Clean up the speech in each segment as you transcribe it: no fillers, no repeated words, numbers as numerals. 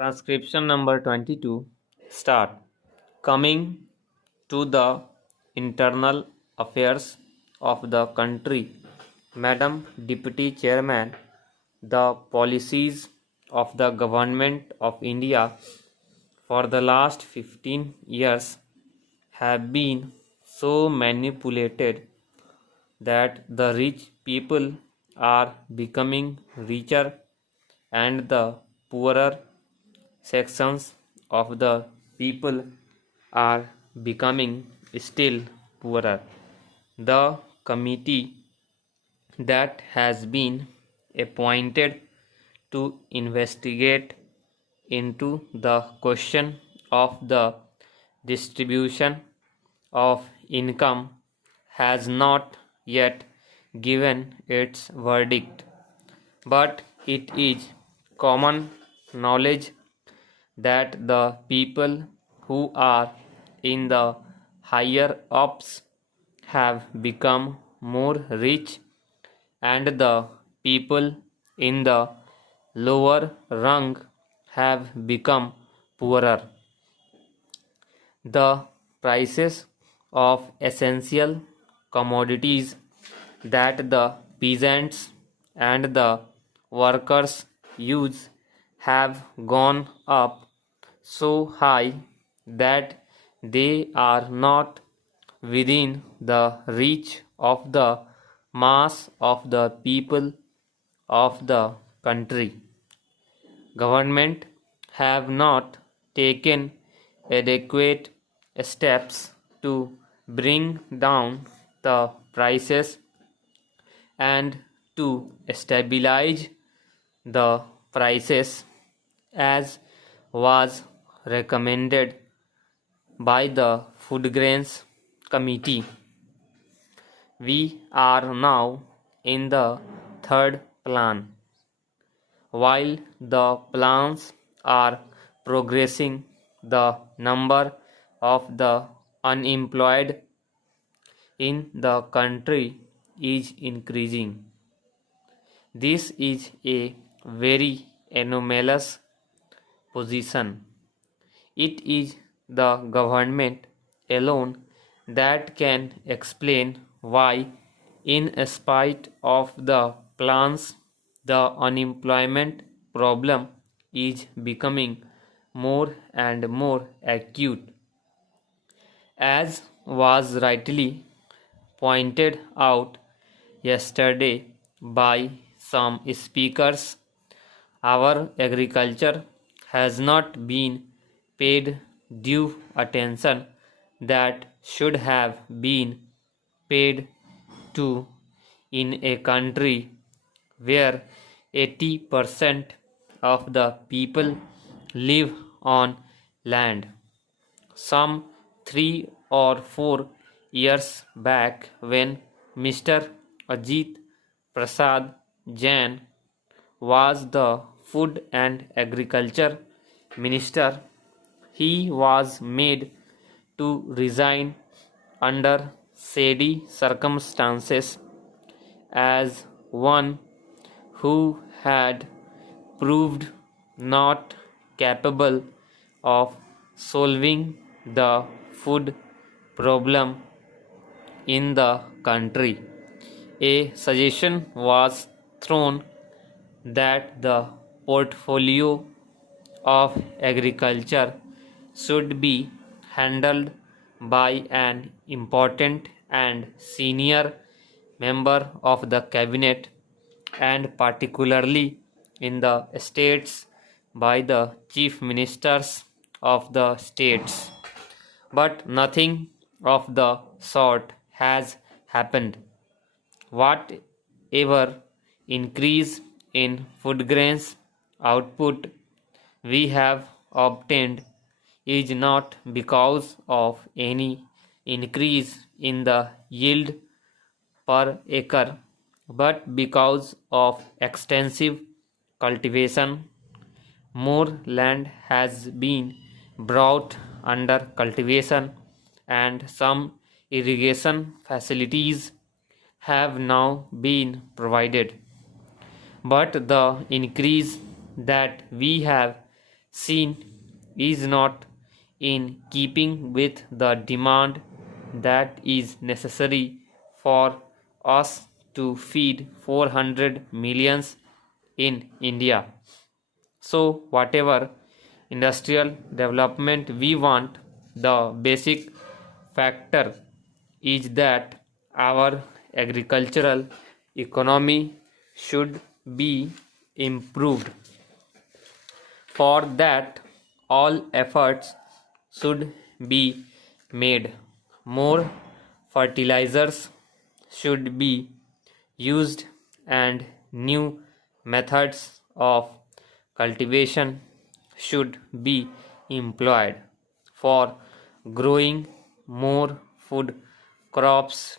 Transcription number 22. Start. Coming to the internal affairs of the country, Madam Deputy Chairman, the policies of the Government of India for the last 15 years have been so manipulated that the rich people are becoming richer and the poorer sections of the people are becoming still poorer. The committee that has been appointed to investigate into the question of the distribution of income has not yet given its verdict, but it is common knowledge that the people who are in the higher ups have become more rich and the people in the lower rung have become poorer. The prices of essential commodities that the peasants and the workers use have gone up so high that they are not within the reach of the mass of the people of the country. Government have not taken adequate steps to bring down the prices and to stabilize the prices as was recommended by the Food Grains Committee. We are now in the third plan. While the plans are progressing, the number of the unemployed in the country is increasing. This is a very anomalous position. It is the government alone that can explain why, in spite of the plans, the unemployment problem is becoming more and more acute. As was rightly pointed out yesterday by some speakers, our agriculture has not been paid due attention that should have been paid to in a country where 80% of the people live on land. Some 3 or 4 years back, when Mr. Ajit Prasad Jain was the Food and Agriculture Minister, he was made to resign under shady circumstances as one who had proved not capable of solving the food problem in the country. A suggestion was thrown that the portfolio of agriculture should be handled by an important and senior member of the cabinet, and particularly in the states by the chief ministers of the states. But nothing of the sort has happened. Whatever increase in food grains output we have obtained is not because of any increase in the yield per acre, but because of extensive cultivation. More land has been brought under cultivation, and some irrigation facilities have now been provided. But the increase that we have seen is not in keeping with the demand that is necessary for us to feed 400 millions in India. So, whatever industrial development we want, the basic factor is that our agricultural economy should be improved. For that, all efforts should be made. More fertilizers should be used and new methods of cultivation should be employed for growing more food crops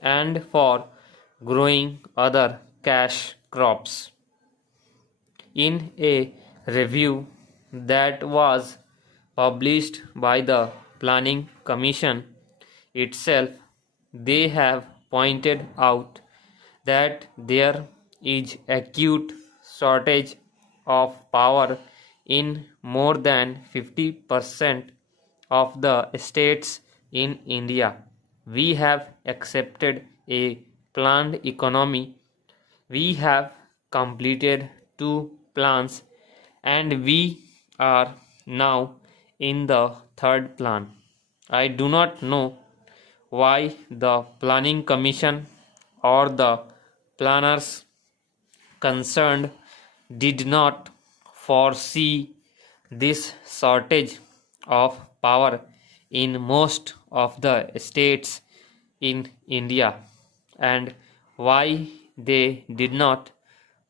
and for growing other cash crops. In a review that was published by the Planning Commission itself, they have pointed out that there is acute shortage of power in more than 50% of the states in India. We have accepted a planned economy. We have completed 2 plans and we are now in the third plan. I do not know why the Planning Commission or the planners concerned did not foresee this shortage of power in most of the states in India and why they did not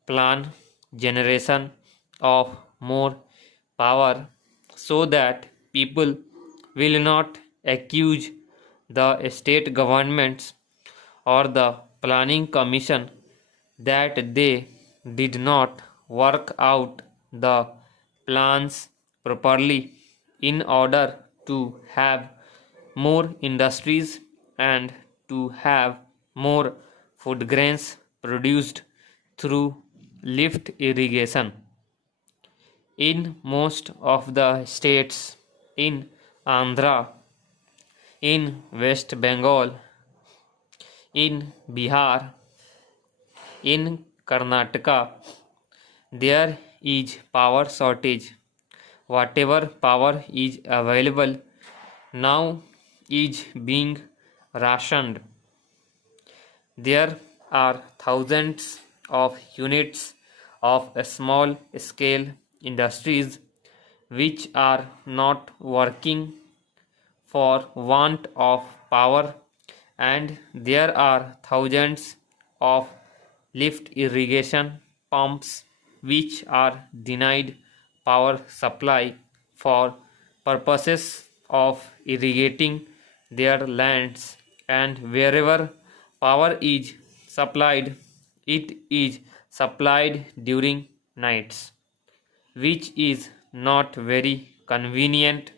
plan generation of more power so that people will not accuse the state governments or the planning commission that they did not work out the plans properly in order to have more industries and to have more food grains produced through lift irrigation. In most of the states in Andhra, in West Bengal, in Bihar, in Karnataka, there is power shortage. Whatever power is available now is being rationed. There are thousands of units of small scale industries which are not working for want of power, and there are thousands of lift irrigation pumps which are denied power supply for purposes of irrigating their lands, and wherever power is supplied, it is supplied during nights, which is not very convenient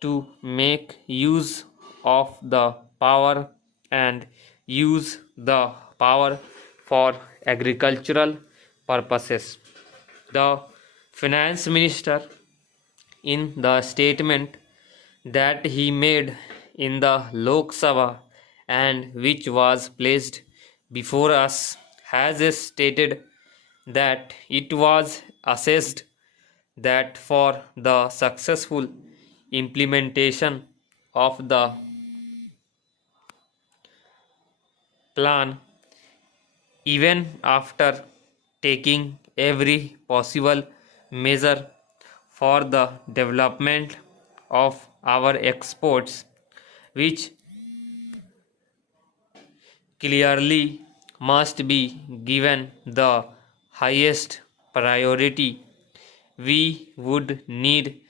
to make use of the power and use the power for agricultural purposes. The finance minister, in the statement that he made in the Lok Sabha and which was placed before us, has stated that it was assessed that for the successful implementation of the plan, even after taking every possible measure for the development of our exports, which clearly must be given the highest priority, we would need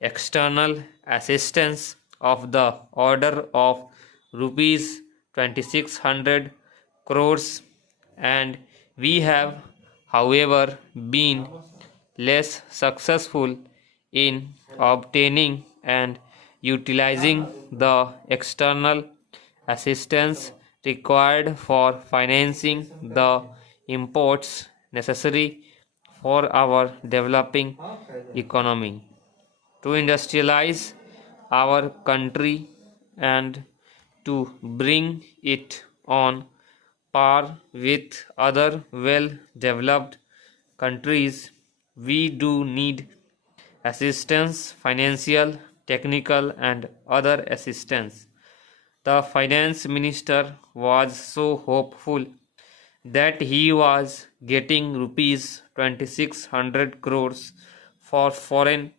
external assistance of the order of rupees 2600 crores, and we have however been less successful in obtaining and utilizing the external assistance required for financing the imports necessary for our developing economy, to industrialize our country and to bring it on par with other well developed countries. We do need assistance, financial, technical, and other assistance. The finance minister was so hopeful that he was getting rupees 2600 crores for foreign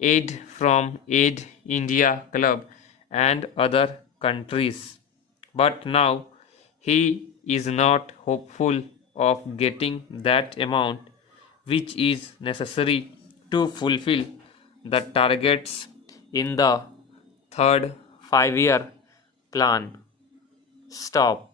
aid from Aid India Club and other countries. But now he is not hopeful of getting that amount which is necessary to fulfill the targets in the third 5-year plan. Stop.